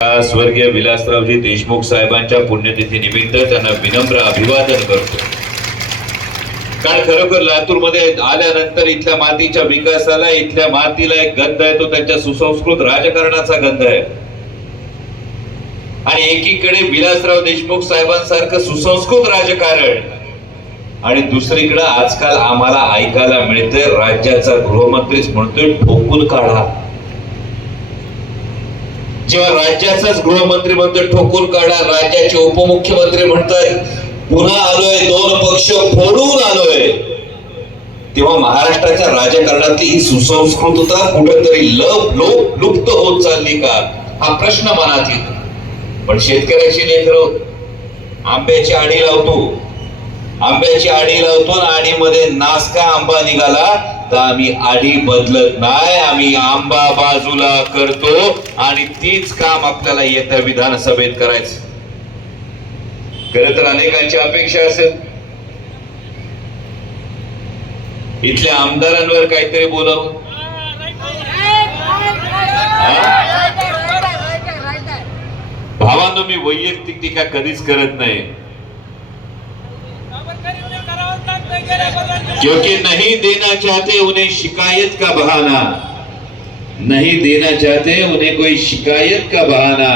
स्वर्गीय विलासरावजी देशमुख साहेबांच्या पुण्यतिथी निमित्त त्यांना विनम्र अभिवादन करतो। कारण खरोखर लातूर मध्ये आल्यानंतर इथल्या मातीच्या विकासाला, इथल्या मातीला एक गंध आहे, तो त्यांच्या सुसंस्कृत राजकारणाचा गंध आहे। आणि एकीकडे विलासराव देशमुख साहेबांसारखं सुसंस्कृत राजकारण आणि दुसरीकडे आजकाल आम्हाला ऐकायला मिळते राज्याचा गृहमंत्रीच म्हणतोय ठोकून काढा। जेव्हा राज्याचाच गृहमंत्री म्हणतोय ठोकून काढा, राज्याचे उपमुख्यमंत्री म्हणतात पुन्हा आलोय, दोन पक्ष फोडून आलोय, तेव्हा महाराष्ट्राच्या राजकारणातली ही सुसंस्कृतता कुठेतरी लुप्त होत चालली का, हा प्रश्न मनात येतो। पण शेतकऱ्याची लेकरं आंब्याची आडी लावतो, आंब्याची आडी लावतो आणि आडीमध्ये नासका आंबा निघाला तर आम्ही आडी बदलत नाही, आम्ही आंबा बाजूला करतो आणि तीच काम आपल्याला येत्या विधानसभेत करायचं। खरं तर अनेकांची अपेक्षा असेल इथल्या आमदारांवर काहीतरी बोलावं। भावांनो, मी वैयक्तिक टीका कधीच करत नाही, क्योंकि नहीं देना चाहते उन्हें शिकायत का बहाना, नहीं देना चाहते उन्हें कोई शिकायत का बहाना।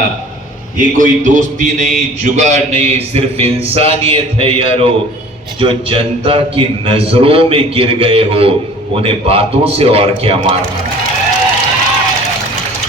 ये कोई दोस्ती नहीं, जुगाड़ नहीं, सिर्फ इंसानियत है यारो। जो जनता की नजरों में गिर गए हो उन्हें बातों से और क्या मारना।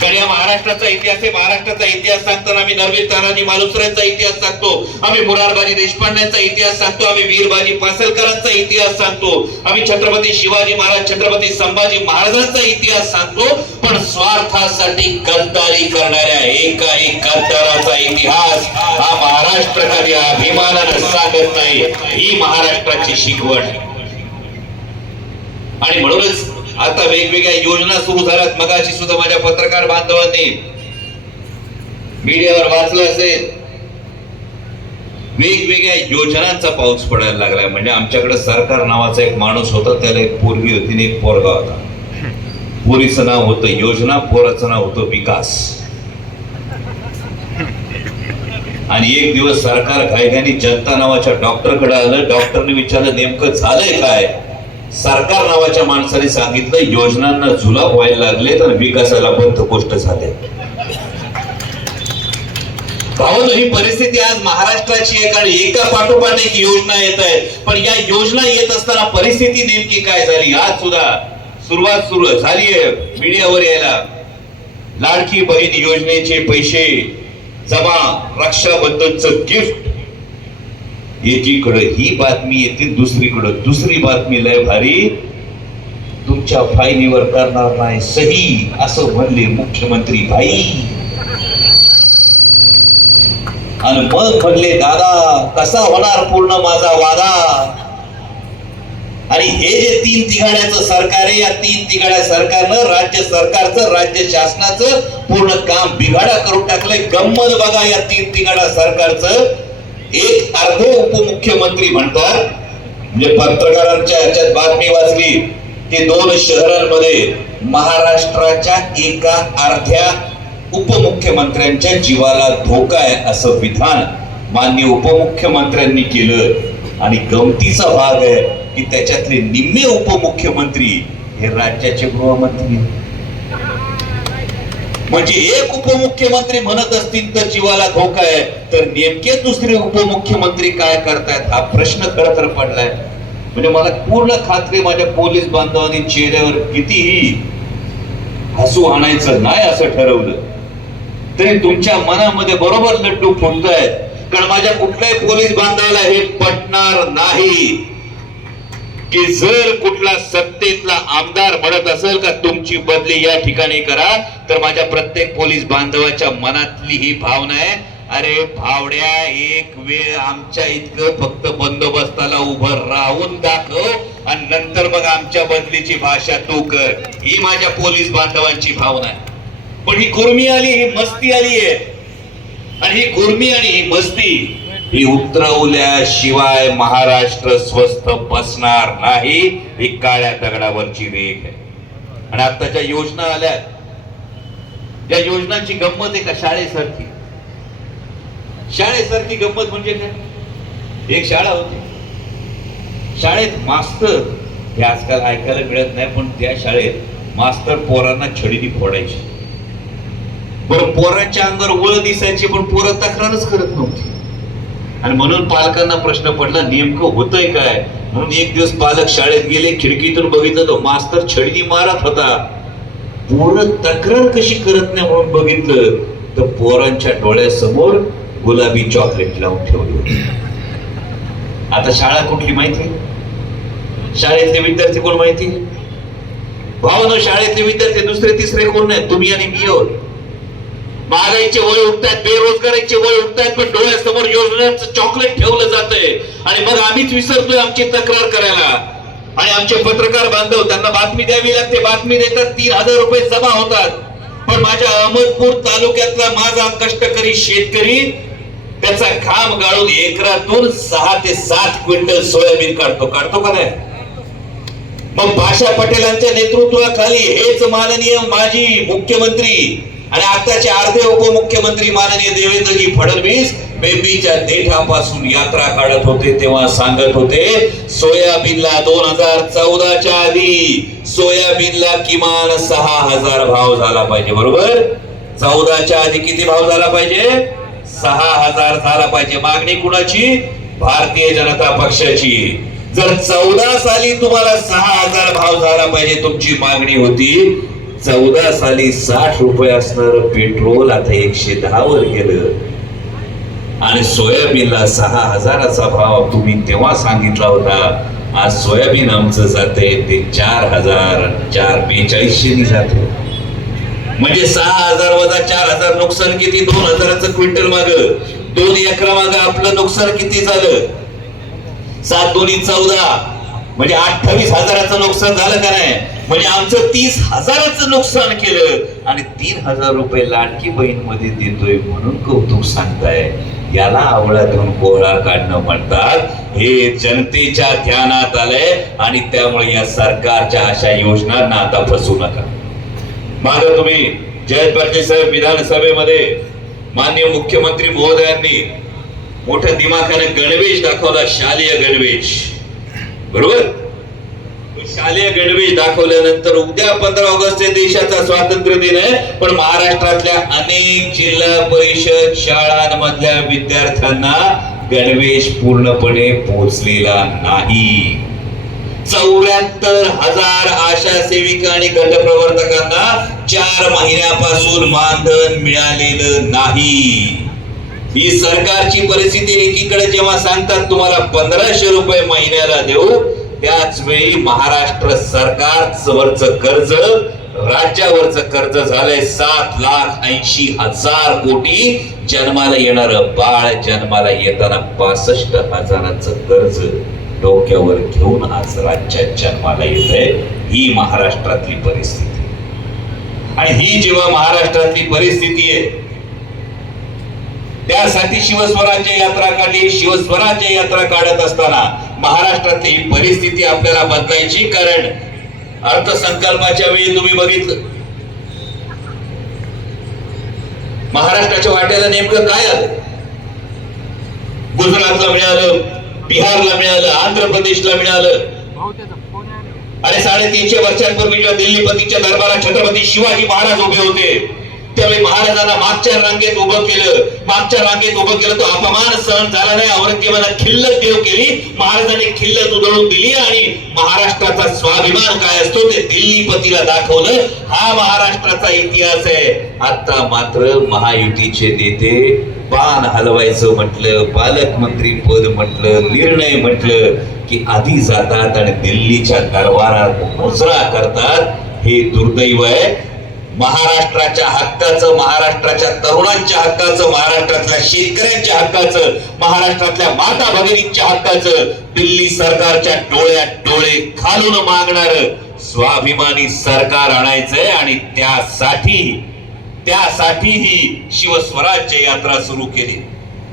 या महाराष्ट्राचा इतिहास आहे, महाराष्ट्राचा इतिहास सांगताना आम्ही नरवीर तानाजी मालुसरेंचा इतिहास सांगतो, आम्ही मुरारबाजी देशपांडेंचा इतिहास सांगतो, आम्ही वीरबाजी पासलकरांचा इतिहास सांगतो, आम्ही छत्रपती शिवाजी महाराज, छत्रपती संभाजी महाराजांचा इतिहास सांगतो। पण स्वार्थासाठी गद्दारी करणाऱ्या एकाही गद्दाराचा इतिहास हा महाराष्ट्र कधी अभिमानाने सांगत नाही, ही महाराष्ट्राची शिकवण। आणि म्हणूनच आता वेगवेगळ्या योजना सुरू झाल्यात। मगाशी सुद्धा माझ्या पत्रकार बांधवांनी मीडियावर वाचलं असेल, वेगवेगळ्या योजनांचा पाऊस पडायला लागलाय। म्हणजे आमच्याकडे सरकार नावाचा एक माणूस होता, त्याला एक पोरगी होती आणि एक पोरगा होता। पोरीचं नाव होतं योजना, पोराचं नाव होतं विकास। आणि एक दिवस सरकार घाईघाईने जनता नावाच्या डॉक्टरकडे आलं, डॉक्टरने विचारलं नेमकं झालंय काय। सरकार नावाच्या माणसाने सांगितलं योजनांना जुलाब व्हायला लागले तर विकासाला बद्धकोष्ठ झाले। भावनो, ही परिस्थिती आज महाराष्ट्राची आहे, कारण एका पाठोपाठ एक योजना येत आहे। पण या योजना येत असताना परिस्थिती नेमकी काय झाली, आज सुद्धा सुरुवात सुरू झाली आहे मीडियावर यायला। लाडकी बहीण योजनेचे पैसे जमा, रक्षाबंधनचं गिफ्ट, एकीकडे ही बातमी येते, दुसरीकडे दुसरी बातमी लय भारी, तुमच्या फाईलीवर करणार नाही सही असं म्हणले मुख्यमंत्री भाई। आणि मग म्हणले दादा कसा होणार पूर्ण माझा वादा। आणि हे जे तीन तिघाड्याचं सरकार आहे, या तीन तिघाड्या सरकारनं राज्य सरकारचं, राज्य शासनाचं पूर्ण काम बिघाडा करून टाकलंय। गंमत बघा या तीन तिघाड्या सरकारचं, एक अर्धे उपमुख्यमंत्री म्हणतात, म्हणजे पत्रकारांच्या ह्याच्यात बातमी वाचली की 2 शहरांमध्ये महाराष्ट्राच्या एका अर्ध्या उपमुख्यमंत्र्यांच्या जीवाला धोका आहे असं विधान माननीय उपमुख्यमंत्र्यांनी केलं। आणि गमतीचा भाग आहे की त्याच्यातले निम्मे उपमुख्यमंत्री हे राज्याचे गृहमंत्री। म्हणजे एक उपमुख्यमंत्री म्हणत असतील तर जीवाला धोका आहे, तर नेमके दुसरे उपमुख्यमंत्री काय करतायत हा प्रश्न खरं तर पडलाय। म्हणजे मला पूर्ण खात्री माझ्या पोलीस बांधवांनी चेहऱ्यावर कितीही हसू आणायचं नाही असं ठरवलं तरी तुमच्या मनामध्ये बरोबर लड्डू फुटतायत। कारण माझ्या कुठल्याही पोलीस बांधवाला हे पटणार नाही की जर कुठला सत्तेतला आमदार म्हणत असेल का तुमची बदली या ठिकाणी करा, तर माझ्या प्रत्येक पोलीस बांधवाच्या मनातली ही भावना आहे, अरे भावड्या एक वेळ आमच्या इतकं फक्त बंदोबस्ताला उभं राहून दाखव आणि नंतर मग आमच्या बदलीची भाषा तू कर, ही माझ्या पोलीस बांधवांची भावना आहे। पण ही कुर्मी आली, ही मस्ती आली आहे, आणि ही कुर्मी आणि ही मस्ती ही उतरवल्याशिवाय महाराष्ट्र स्वस्थ बसणार नाही, ही काळ्या दगडावरची रेख आहे। आणि आताच्या योजना आल्या, या योजनांची गंमत आहे का शाळेसारखी? शाळेसारखी गंमत म्हणजे काय? एक शाळा होती, शाळेत मास्तर, हे आजकाल ऐकायला मिळत नाही, पण त्या शाळेत मास्तर पोरांना छडीने फोडायचे. बरं, पोरांच्या अंगावर वळ दिसायची, पण पोरं तक्रारच करत नव्हती. आणि म्हणून पालकांना प्रश्न पडला, नेमकं होतंय काय? म्हणून एक दिवस पालक शाळेत गेले, खिडकीतून बघितलं तर मास्तर छडीने मारत होता. पोरं तक्रार कशी करत नाही म्हणून बघितलं तर पोरांच्या डोळ्यासमोर गुलाबी चॉकलेट लावून ठेवली होती. आता शाळा कुठली माहिती? शाळेतले विद्यार्थी कोण माहिती? भावनो, शाळेतले विद्यार्थी दुसरे तिसरे कोण नाही, तुम्ही आणि मी आहोत. महागाईचे वय उठतात, बेरोजगारीचे वय उठतात, पण डोळ्यासमोर योजनेचं चॉकलेट ठेवलं जातंय आणि मग आम्हीच विसरतोय आमची तक्रार करायला. आणि आमचे पत्रकार बांधव, त्यांना बातमी द्यावी लागते, बातमी देतात, 3,000 रुपये जमा होतात. पण माझ्या अहमदपूर तालुक्यातला माझा कष्टकरी शेतकरी त्याचा घाम गाळून एकरातून 6 ते 7 क्विंटल सोयाबीन काढतो का नाही? मग भाषा पटेलांच्या नेतृत्वाखाली हेच माननीय माजी मुख्यमंत्री आणि आताचे अर्धे उपमुख्यमंत्री माननीय देवेंद्रजी फडणवीस बेंबीच्या देठापासून यात्रा काढत होते, तेव्हा सांगत होते सोयाबीनला 2014च्या आधी सोयाबीनला किमान 6,000 भाव झाला पाहिजे. बरोबर? 14च्या आधी किती भाव झाला पाहिजे? 6,000 झाला पाहिजे. मागणी कुणाची? भारतीय जनता पक्षाची. जर 14 साली तुम्हाला 6,000 भाव झाला पाहिजे, तुमची मागणी होती. 14 साली 60 रुपये असणार पेट्रोल आता 110 वर गेलं आणि सोयाबीनला 6,000चा भाव तुम्ही तेव्हा सांगितला होता. आज सोयाबीन आमचं जाते ते 4,442 जाते. म्हणजे 6,000 वजा 4,000 नुकसान किती? 2,000चं क्विंटल माग, 2 एकरा माग आपलं नुकसान किती झालं? 7 दोन्ही 14, म्हणजे 28,000चं नुकसान झालं का नाही? म्हणजे आमचं 30,000चं नुकसान केलं आणि 3,000 रुपये लाडकी बहीण मध्ये देतोय म्हणून कौतुक सांगताय. याला आवळ्यातून कोहळा काढणं म्हणतात. हे जनतेच्या ध्यानात आलंय आणि त्यामुळे या सरकारच्या अशा योजनांना आता फसू नका. मागे तुम्ही जयंत पाटील साहेब विधानसभेमध्ये माननीय मुख्यमंत्री महोदयांनी मोठ्या दिमाखाने गणवेश दाखवला, शालेय गणवेश. बरोबर? शालेय गणवेश दाखवल्यानंतर उद्या 15 ऑगस्ट देशाचा स्वातंत्र्य दिन आहे, पण महाराष्ट्रातल्या अनेक जिल्हा परिषद शाळांमधल्या विद्यार्थ्यांना गणवेश पूर्णपणे पोहोचलेला नाही. 74,000 आशा सेविका आणि गटप्रवर्तकांना 4 महिन्यापासून मानधन मिळालेलं नाही. ही सरकारची परिस्थिती. एकीकडे जेव्हा सांगतात तुम्हाला 1,500 रुपये महिन्याला देऊ, त्याच वेळी महाराष्ट्र सरकारवरचं कर्ज, राज्यावरचं कर्ज झालंय 7,80,000 कोटी. जन्माला येणारं बाळ जन्माला येताना 65,000चं कर्ज डोक्यावर घेऊन आज राज्यात जन्माला येतंय. ही महाराष्ट्रातली परिस्थिती. आणि ही जेव्हा महाराष्ट्रातली परिस्थिती आहे, त्यासाठी शिवस्वराज्य यात्रा काढली. शिवस्वराज्य यात्रा काढत असताना महाराष्ट्रातली ही परिस्थिती आपल्याला बदलायची. कारण अर्थसंकल्पाच्या वेळी तुम्ही बघितलं महाराष्ट्राच्या वाट्याला नेमकं काय आलं. गुजरातला मिळालं, बिहारला मिळालं, आंध्र प्रदेशला मिळालं. आणि 350 वर्षांपूर्वी जेव्हा दिल्लीपतीच्या दरबारात छत्रपती शिवाजी महाराज उभे होते, त्यावेळी महाराजांना मागच्या रांगेत उभं केलं. मागच्या रांगेत उभं केलं, तो अपमान सहन झाला नाही. औरंगजेबाला खिल्लत देव केली. महाराजांनी खिल्लत उधळून दिली आणि महाराष्ट्राचा स्वाभिमान काय असतो ते दिल्लीपतीला दाखवलं. हा महाराष्ट्राचा इतिहास आहे. आता मात्र महायुतीचे नेते पान हलवायचं म्हटलं, पालकमंत्री पद म्हटलं, निर्णय म्हटलं की आधी जातात आणि दिल्लीच्या दरबारात मुजरा करतात. हे दुर्दैव आहे. महाराष्ट्राच्या हक्काचं, महाराष्ट्राच्या तरुणांच्या हक्काचं, महाराष्ट्रातल्या शेतकऱ्यांच्या हक्काचं, महाराष्ट्रातल्या माता भगिनींच्या हक्काचं दिल्ली सरकारच्या डोळ्यात डोळे घालून मागणार स्वाभिमानी सरकार आणायचंय. आणि त्यासाठी ही शिवस्वराज्य यात्रा सुरू केली.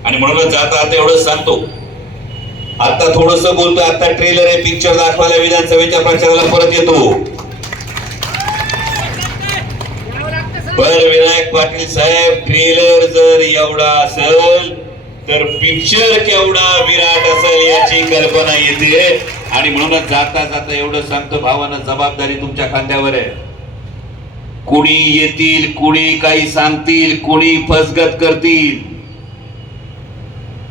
आणि म्हणूनच आता एवढं सांगतो, आता थोडस बोलतो, आता ट्रेलर आहे, पिक्चर दाखवायला विधानसभेच्या प्रचाराला परत येतो. बर विनायक पाटील साहेब, ट्रेलर जर एवढा असेल तर पिक्चर केवढा विराट असेल याची कल्पना येते. आणि म्हणूनच जाता जाता एवढं सांगतो भावानं, जबाबदारी तुमच्या खांद्यावर आहे. कुणी येतील, कुणी काही सांगतील, कुणी फसगत करतील,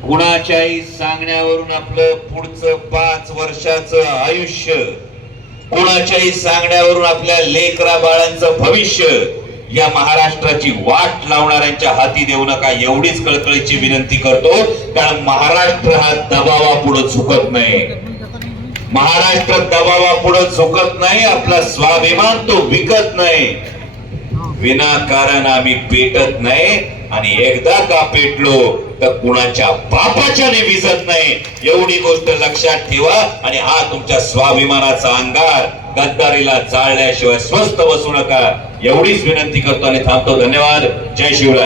कुणाच्याही सांगण्यावरून आपलं पुढचं 5 वर्षाचं आयुष्य, कुणाच्याही सांगण्यावरून आपल्या लेकरा बाळांचं भविष्य या महाराष्ट्राची वाट लावणाऱ्यांच्या हाती देऊ नका, एवढीच कळकळीची विनंती करतो. कारण महाराष्ट्र हा दबावापुढे झुकत नाही. महाराष्ट्र दबावापुढे झुकत नाही. आपला स्वाभिमान तो विकत नाही. विनाकारण आम्ही पेटत नाही. आणि एकदा का पेटलो तर कुणाच्या बापाच्याने विजत नाही. एवढी गोष्ट लक्षात ठेवा. आणि हा तुमच्या स्वाभिमानाचा अंगार गद्दारीला जाळल्याशिवाय स्वस्थ बसू नका, एवढीच विनंती करतो आणि थांबतो. धन्यवाद. जय शिवराय.